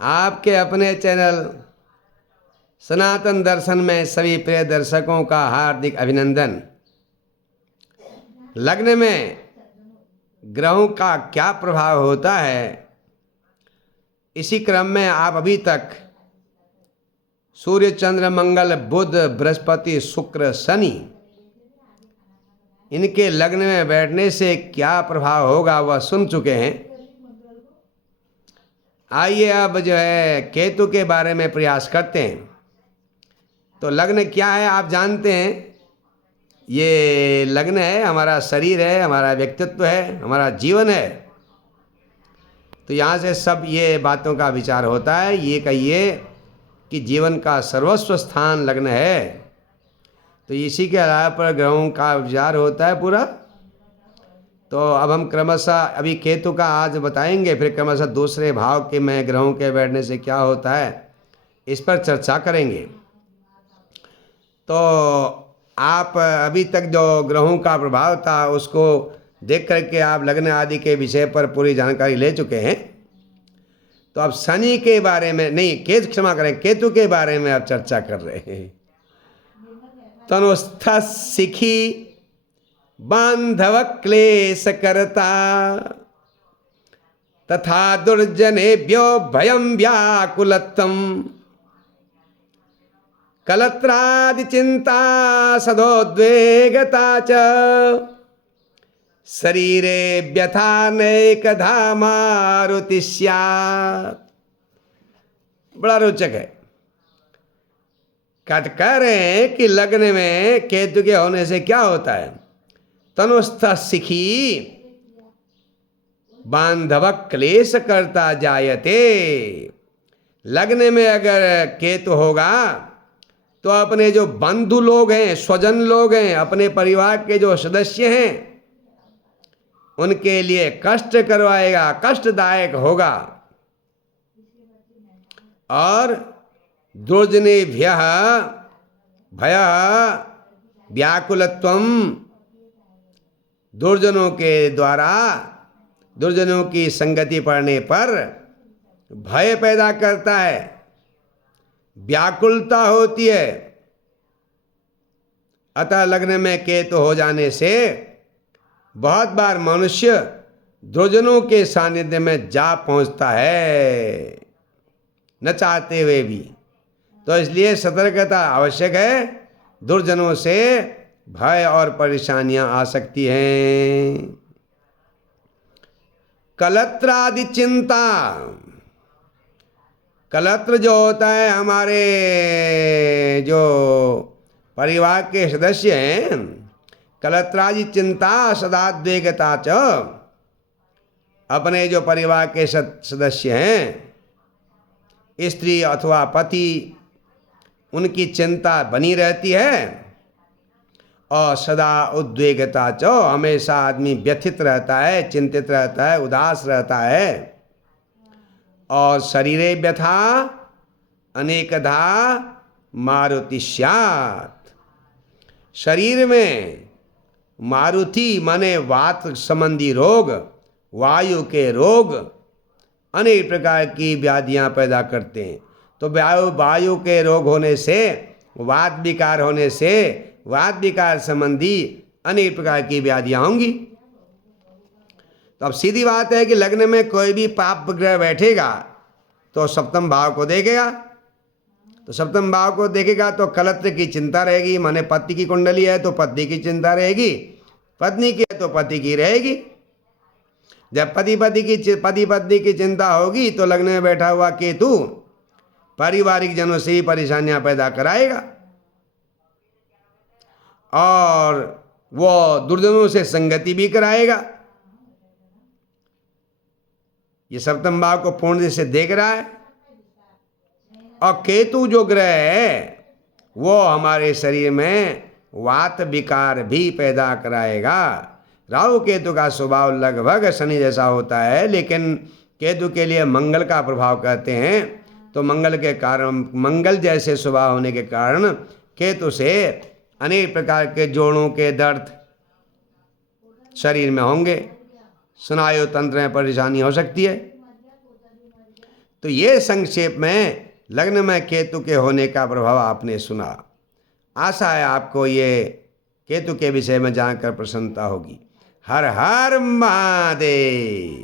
आपके अपने चैनल सनातन दर्शन में सभी प्रिय दर्शकों का हार्दिक अभिनंदन। लग्न में ग्रहों का क्या प्रभाव होता है, इसी क्रम में आप अभी तक सूर्य, चंद्र, मंगल, बुध, बृहस्पति, शुक्र, शनि, इनके लग्न में बैठने से क्या प्रभाव होगा वह सुन चुके हैं। आइए अब जो है केतु के बारे में प्रयास करते हैं। तो लग्न क्या है आप जानते हैं। ये लग्न है, हमारा शरीर है, हमारा व्यक्तित्व है, हमारा जीवन है। तो यहाँ से सब ये बातों का विचार होता है। ये कहिए कि जीवन का सर्वस्व स्थान लग्न है। तो इसी के आधार पर ग्रहों का विचार होता है पूरा। तो अब हम क्रमशः अभी केतु का आज बताएंगे, फिर क्रमशः दूसरे भाव के में ग्रहों के बैठने से क्या होता है इस पर चर्चा करेंगे। तो आप अभी तक जो ग्रहों का प्रभाव था उसको देख करके आप लग्न आदि के विषय पर पूरी जानकारी ले चुके हैं। तो अब शनि के बारे में नहीं, क्षमा करें, केतु के बारे में आप चर्चा कर रहे हैं। तनुस्थ सिखी बांधव क्लेश करता तथा दुर्जनेभ्यो भयं व्याकुलत्वम् कलत्रादि चिंता सदोद्वेगता च शरीरे व्यथा नैकधा मारुति स्यात्। बड़ा रोचक है। कह रहे हैं कि लग्न में केतु के होने से क्या होता है। तनुस्थ सिखी बांधव क्लेश करता जायते। लग्न में अगर केतु होगा तो अपने जो बंधु लोग हैं, स्वजन लोग हैं, अपने परिवार के जो सदस्य हैं, उनके लिए कष्ट करवाएगा, कष्टदायक होगा। और दुर्जनेभ्यः भय व्याकुलत्वम, दुर्जनों के द्वारा, दुर्जनों की संगति पड़ने पर भय पैदा करता है, व्याकुलता होती है। अतः लग्न में केतु हो जाने से बहुत बार मनुष्य दुर्जनों के सानिध्य में जा पहुंचता है, न चाहते हुए भी। तो इसलिए सतर्कता आवश्यक है। दुर्जनों से भय और परेशानियां आ सकती हैं। कलत्र आदि चिंता, कलत्र जो होता है हमारे जो परिवार के सदस्य हैं, कलत्रादि चिंता सदाद्वेगता च, अपने जो परिवार के सदस्य हैं, स्त्री अथवा पति, उनकी चिंता बनी रहती है। और सदा उद्वेगता च, हमेशा आदमी व्यथित रहता है, चिंतित रहता है, उदास रहता है। और शरीरे व्यथा अनेकधा मारुति स्यात्, शरीर में मारुति माने वात संबंधी रोग, वायु के रोग अनेक प्रकार की व्याधियां पैदा करते हैं। तो वायु के रोग होने से, वात विकार होने से, वात विकार संबंधी अनेक प्रकार की व्याधियां होंगी। तो अब सीधी बात है कि लग्न में कोई भी पाप ग्रह बैठेगा तो सप्तम भाव को देखेगा। तो सप्तम भाव को देखेगा तो कलत्र की चिंता रहेगी, माने पति की कुंडली है तो पत्नी की चिंता रहेगी, पत्नी की है तो पति की रहेगी। जब पति पत्नी की चिंता होगी तो लग्न में बैठा हुआ केतु पारिवारिक जनों से ही परेशानियां पैदा कराएगा और वो दुर्जनों से संगति भी कराएगा। ये सप्तम भाव को पूर्ण से देख रहा है। और केतु जो ग्रह है वो हमारे शरीर में वात विकार भी पैदा कराएगा। राहु केतु का स्वभाव लगभग शनि जैसा होता है, लेकिन केतु के लिए मंगल का प्रभाव कहते हैं। तो मंगल के कारण, मंगल जैसे स्वभाव होने के कारण केतु से अनेक प्रकार के जोड़ों के दर्द शरीर में होंगे, स्नायु तंत्र में परेशानी हो सकती है। तो ये संक्षेप में लग्न में केतु के होने का प्रभाव आपने सुना। आशा है आपको ये केतु के विषय में जानकर प्रसन्नता होगी। हर हर महादेव।